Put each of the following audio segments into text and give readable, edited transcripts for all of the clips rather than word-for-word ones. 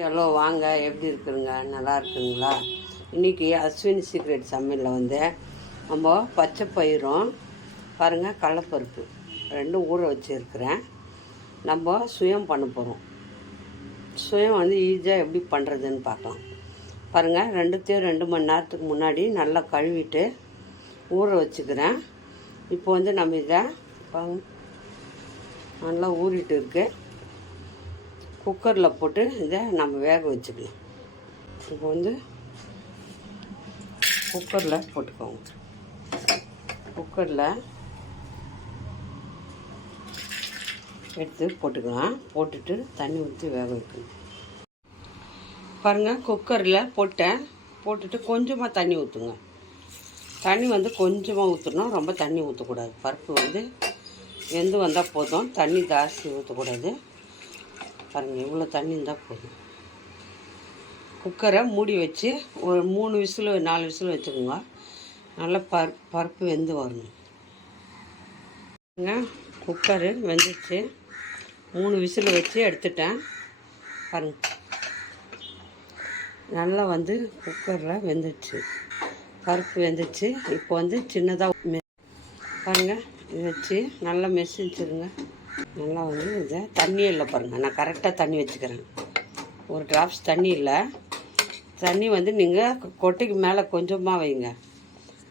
Hello வாங்க, எப்படி இருக்குங்க? நல்லா இருக்குங்களா? இன்றைக்கி அஸ்வின் சீக்ரெட் சமையலில் வந்து நம்ம பச்சை பயிரும் பாருங்கள் கடலப்பருப்பு ரெண்டும் ஊற வச்சுருக்கிறேன். நம்ம சுயம் பண்ண போகிறோம். சுயம் வந்து ஈஸியாக எப்படி பண்ணுறதுன்னு பார்க்கலாம். பாருங்கள், ரெண்டுத்தையும் 2 மணி நேரத்துக்கு முன்னாடி நல்லா கழுவிட்டு ஊற வச்சுக்கிறேன். இப்போ வந்து நம்ம இதை நல்லா ஊறிட்டு இருக்குது. குக்கரில் போட்டு இதை நம்ம வேக வச்சுக்கலாம். இப்போ வந்து குக்கரில் போட்டுக்கோங்க. குக்கரில் எடுத்து போட்டுக்கலாம். போட்டுட்டு தண்ணி ஊற்றி வேக வைக்கணும். பாருங்கள், குக்கரில் போட்டுட்டு கொஞ்சமாக தண்ணி ஊற்றுங்க. தண்ணி வந்து கொஞ்சமாக ஊற்றணும், ரொம்ப தண்ணி ஊற்றக்கூடாது. பருப்பு வந்து வெந்து வந்தால் போதும், தண்ணி ஜாஸ்தி ஊற்றக்கூடாது. பாருங்கள், இவ்வளோ தண்ணி இருந்தால் போதும். குக்கரை மூடி வச்சு ஒரு 3 விசில் 4 விசில் வச்சுக்கோங்க. நல்லா பருப்பு வெந்து வரணும். குக்கரு வெந்துச்சு, 3 விசில் வச்சு எடுத்துட்டேன். பாருங்கள், நல்லா வந்து குக்கரில் வெந்துச்சு, பருப்பு வெந்துச்சு. இப்போ வந்து சின்னதாக பாருங்கள், இது வச்சு நல்லா மெசிச்சுருங்க. நல்லா வந்து இதை தண்ணியே இல்லை பாருங்கள், நான் கரெக்டாக தண்ணி வச்சுக்கிறேன். ஒரு ட்ராப்ஸ் தண்ணி இல்லை. தண்ணி வந்து நீங்கள் கொட்டைக்கு மேலே கொஞ்சமாக வைங்க,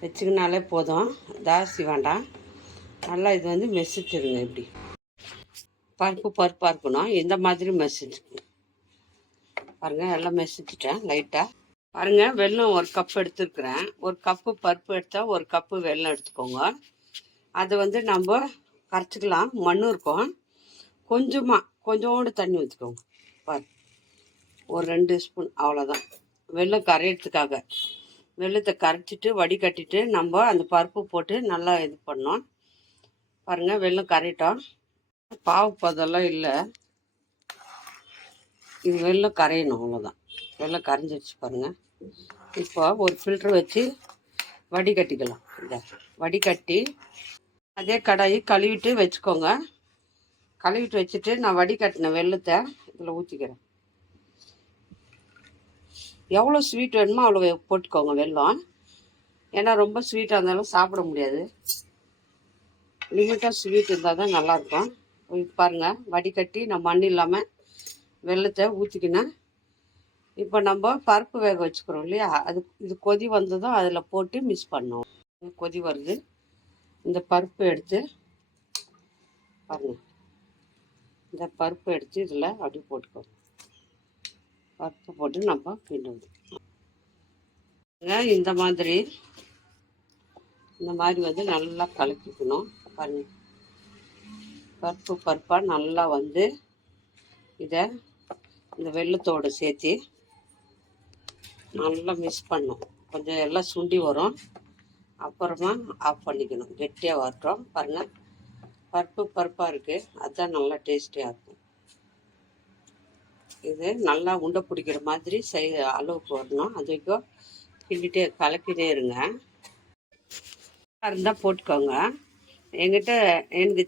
வச்சுக்கினாலே போதும், ஜாஸ்தி வேண்டாம். நல்லா இது வந்து மெசிச்சுருங்க. இப்படி பருப்பாக இருக்கணும், இந்த மாதிரி மெசிச்சுக்கணும். பாருங்கள், எல்லாம் மெசிச்சுட்டேன் லைட்டாக. பாருங்கள், வெல்லம் 1 கப் எடுத்துருக்குறேன். 1 கப்பு பருப்பு எடுத்தால் 1 கப்பு வெல்லம் எடுத்துக்கோங்க. அது வந்து நம்ம கரைச்சிக்கலாம். மண்ணு இருக்கும். கொஞ்சோண்டு தண்ணி ஊற்றிக்கோங்க. ஒரு 2 ஸ்பூன் அவ்வளோதான். வெல்லம் கரையிறதுக்காக. வெல்லத்தை கரைச்சிட்டு வடிகட்டிட்டு நம்ம அந்த பருப்பு போட்டு நல்லா இது பண்ணோம். பாருங்கள், வெல்லம் கரையிட்டோம். பாவுப்பதெல்லாம் இல்லை, இது வெல்லம் கரையணும், அவ்வளோதான். வெல்லம் கரைஞ்சிடுச்சு பாருங்கள். இப்போ ஒரு ஃபில்ட்ரு வச்சு வடிகட்டிக்கலாம். இதை வடிகட்டி அதே கடாயி கழுவிட்டு வச்சுக்கோங்க. கழுவிட்டு வச்சுட்டு நான் வடிகட்டின வெல்லத்தை இதில் ஊற்றிக்கிறேன். எவ்வளோ ஸ்வீட் வேணுமோ அவ்வளோ போட்டுக்கோங்க வெல்லம். ஏன்னா ரொம்ப ஸ்வீட்டாக இருந்தாலும் சாப்பிட முடியாது. லிமிட்டாக ஸ்வீட் இருந்தால் தான் நல்லாயிருக்கும். பாருங்கள், வடிகட்டி நான் மண் இல்லாமல் வெல்லத்தை ஊற்றிக்கினேன். இப்போ நம்ம பருப்பு வேக வச்சுக்கிறோம் இல்லையா, இது கொதி வந்ததும் அதில் போட்டு மிக்ஸ் பண்ணோம். கொதி வருது. இந்த பருப்பு எடுத்து பாருங்கள், இந்த பருப்பு எடுத்து இதில் அப்படி போட்டுக்கோங்க. பருப்பு போட்டு நம்ம கிண்டுவோம். இந்த மாதிரி வந்து நல்லா கலக்கிக்கணும். பாருங்கள், பருப்பாக நல்லா வந்து இதை இந்த வெல்லத்தோடு சேர்த்து நல்லா மிக்ஸ் பண்ணணும். கொஞ்சம் எல்லாம் சுண்டி வரும், அப்புறமா ஆஃப் பண்ணிக்கணும். கெட்டியாக வரட்டும். பாருங்கள், பருப்பாக இருக்குது, அதுதான் நல்லா டேஸ்டியாக இருக்கும். இது நல்லா உண்டை பிடிக்கிற மாதிரி அளவுக்கு வரணும். அது வரைக்கும் கிண்டிகிட்டே கலக்கிட்டே இருங்க. இருந்தால் போட்டுக்கோங்க. எனக்கு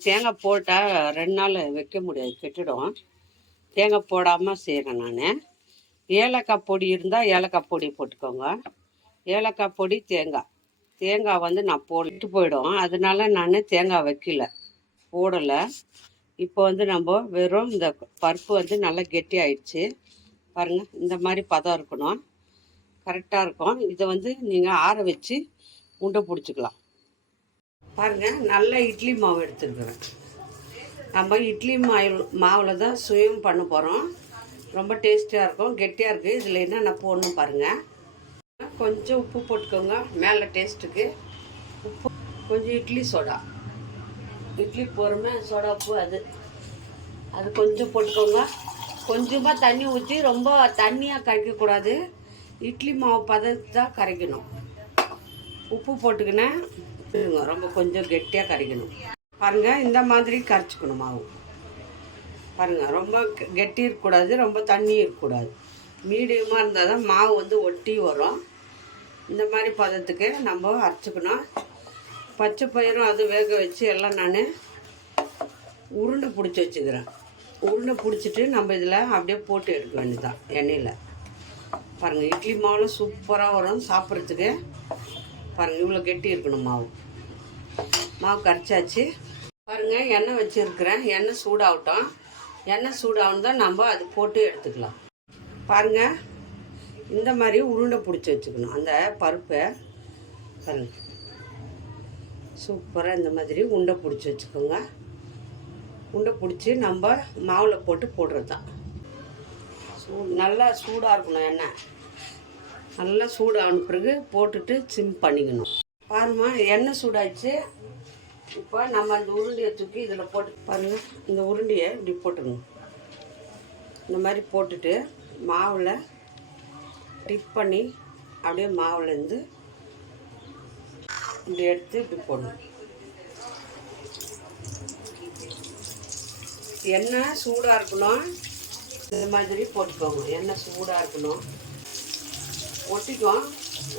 தேங்காய் போட்டால் 2 நாள் வைக்க முடியாது, கெட்டுடும். தேங்காய் போடாமல் செய்கிறேன் நான். ஏலக்காய் பொடி இருந்தால் ஏலக்காய் பொடி போட்டுக்கோங்க. ஏலக்காய் பொடி, தேங்காய் வந்து நான் போட்டு போயிடும், அதனால நான் தேங்காய் வைக்கல, போடலை. இப்போ வந்து நம்ம வெறும் இந்த பருப்பு வந்து நல்லா கெட்டி ஆயிடுச்சு. பாருங்கள், இந்த மாதிரி பதம் இருக்கணும், கரெக்டாக இருக்கும். இதை வந்து நீங்கள் ஆற வச்சு உண்டை பிடிச்சிக்கலாம். பாருங்கள், நல்ல இட்லி மாவு எடுத்துருக்குறேன். நம்ம இட்லி மாவில் தான் சுயம் பண்ண போகிறோம். ரொம்ப டேஸ்டியாக இருக்கும், கெட்டியாக இருக்குது. இதில் என்னென்ன போடணும் பாருங்கள். கொஞ்சம் உப்பு போட்டுக்கோங்க மேலே டேஸ்ட்டுக்கு. உப்பு, கொஞ்சம் இட்லி சோடா, இட்லி போடுறோமே சோடா உப்பு, அது கொஞ்சம் போட்டுக்கோங்க. கொஞ்சமாக தண்ணி ஊற்றி, ரொம்ப தண்ணியாக கரைக்கக்கூடாது, இட்லி மாவு பதத்தான் கரைக்கணும். உப்பு போட்டுக்கினேன், ரொம்ப கொஞ்சம் கெட்டியாக கரைக்கணும். பாருங்கள், இந்த மாதிரி கரைச்சிக்கணும் மாவு. பாருங்கள், ரொம்ப கெட்டி இருக்கக்கூடாது, ரொம்ப தண்ணி இருக்கக்கூடாது, மீடியமாக இருந்தால் தான் மாவு வந்து ஒட்டி வரும். இந்த மாதிரி பதத்துக்கு நம்ம அரைச்சிக்கணும். பச்சை பயிரும் அது வேக வச்சு எல்லாம் நான் உருண்டை பிடிச்சி வச்சுக்கிறேன். உருண்டை பிடிச்சிட்டு நம்ம இதில் அப்படியே போட்டு எடுக்க வேண்டியதுதான் எண்ணெயில். பாருங்கள், இட்லி மாவில் சூப்பராக வரும் சாப்பிட்றதுக்கு. பாருங்கள், இவ்வளோ கெட்டி இருக்கணும் மாவு. மாவு கரைச்சாச்சு. பாருங்கள், எண்ணெய் வச்சுருக்கிறேன். எண்ணெய் சூடாகட்டும். எண்ணெய் சூடாகணும் நம்ம அது போட்டு எடுத்துக்கலாம். பாருங்கள், இந்த மாதிரி உருண்டை பிடிச்சி வச்சுக்கணும். அந்த பருப்பை பாருங்கள், சூப்பராக இந்த மாதிரி உருண்டை பிடிச்சி வச்சுக்கோங்க. உருண்டை பிடிச்சி நம்ம மாவில் போடுறது தான். நல்லா சூடாக இருக்கணும். எண்ணெய் நல்லா சூடான பிறகு போட்டுட்டு சிம் பண்ணிக்கணும். பாருமா, எண்ணெய் சூடாச்சு. இப்போ நம்ம அந்த உருண்டையை தூக்கி இதில் போட்டு பாருங்கள். இந்த உருண்டையை இப்படி போட்டுக்கணும். இந்த மாதிரி போட்டுட்டு மாவில் டிப் பண்ணி அப்படியே மாவுலேருந்து இப்படி எடுத்து இப்படி போடணும். எண்ணெய் சூடாக இருக்கணும். இந்த மாதிரி போட்டுக்கோங்க. எண்ணெய் சூடாக இருக்கணும். ஒட்டிக்கும்.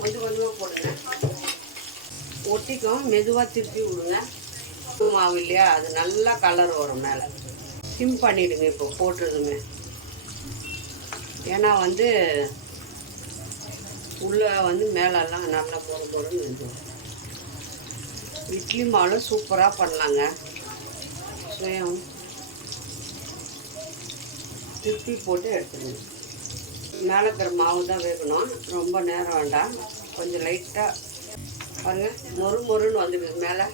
கொஞ்சம் கொஞ்சமாக போடுங்க. ஒட்டிக்கும். மெதுவாக திருப்பி விடுங்க. மாவு இல்லையா, அது நல்லா கலர் வரும் மேலே. சிம் பண்ணிவிடுங்க இப்போ போட்டுறதுமே. ஏன்னா உள்ளே மேலெல்லாம் நல்லா பொறுன்னு இருக்கும். இட்லி மாவில் சூப்பராக பண்ணலாங்க. சுயம் திருப்பி போட்டு எடுத்துக்கணும். மேலே இருக்கிற மாவு தான் வேகணும். ரொம்ப நேரம் வேண்டாம். கொஞ்சம் லைட்டாக பாருங்கள், மொறுன்னு வந்துடுது மேலே.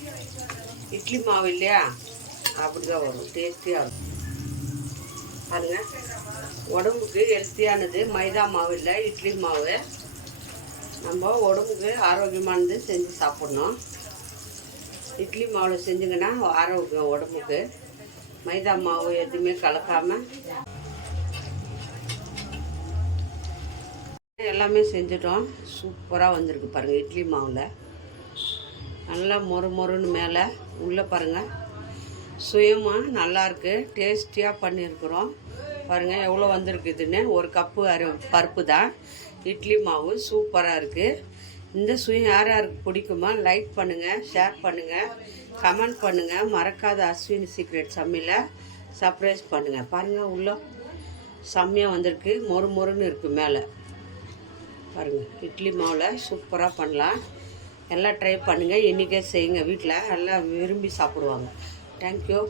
இட்லி மாவு இல்லையா, அப்படி தான் வரும். டேஸ்டியாக இருக்கும். பாருங்கள், உடம்புக்கு ஹெல்த்தியானது மைதா மாவு இல்லை, இட்லி மாவு. நம்ம உடம்புக்கு ஆரோக்கியமானது செஞ்சு சாப்பிட்ணும். இட்லி மாவில் செஞ்சுங்கன்னா ஆரோக்கியம் உடம்புக்கு. மைதா மாவு எதுவுமே கலக்காமல் எல்லாமே செஞ்சிட்டோம். சூப்பராக வந்திருக்கு பாருங்கள். இட்லி மாவில் நல்லா மொறுன்னு மேலே உள்ளே பாருங்கள். சுயமாக நல்லாயிருக்கு. டேஸ்டியாக பண்ணியிருக்கிறோம். பாருங்கள் எவ்வளோ வந்திருக்குதுன்னு. ஒரு கப்பு பருப்பு தான். இட்லி மாவு சூப்பராக இருக்குது. இந்த சுயம் யார் யாருக்கு பிடிக்குமா லைக் பண்ணுங்கள், ஷேர் பண்ணுங்கள், கமெண்ட் பண்ணுங்கள். மறக்காத அஸ்வினி சீக்ரெட் சமையலை சர்ப்ரைஸ் பண்ணுங்கள். பாருங்கள், உள்ளே செம்மையாக வந்திருக்கு. மொறுன்னு இருக்குது மேலே. பாருங்கள், இட்லி மாவில் சூப்பராக பண்ணலாம். எல்லாம் ட்ரை பண்ணுங்கள். இன்றைக்கே செய்யுங்க. வீட்டில் எல்லாம் விரும்பி சாப்பிடுவாங்க. தேங்க்யூ.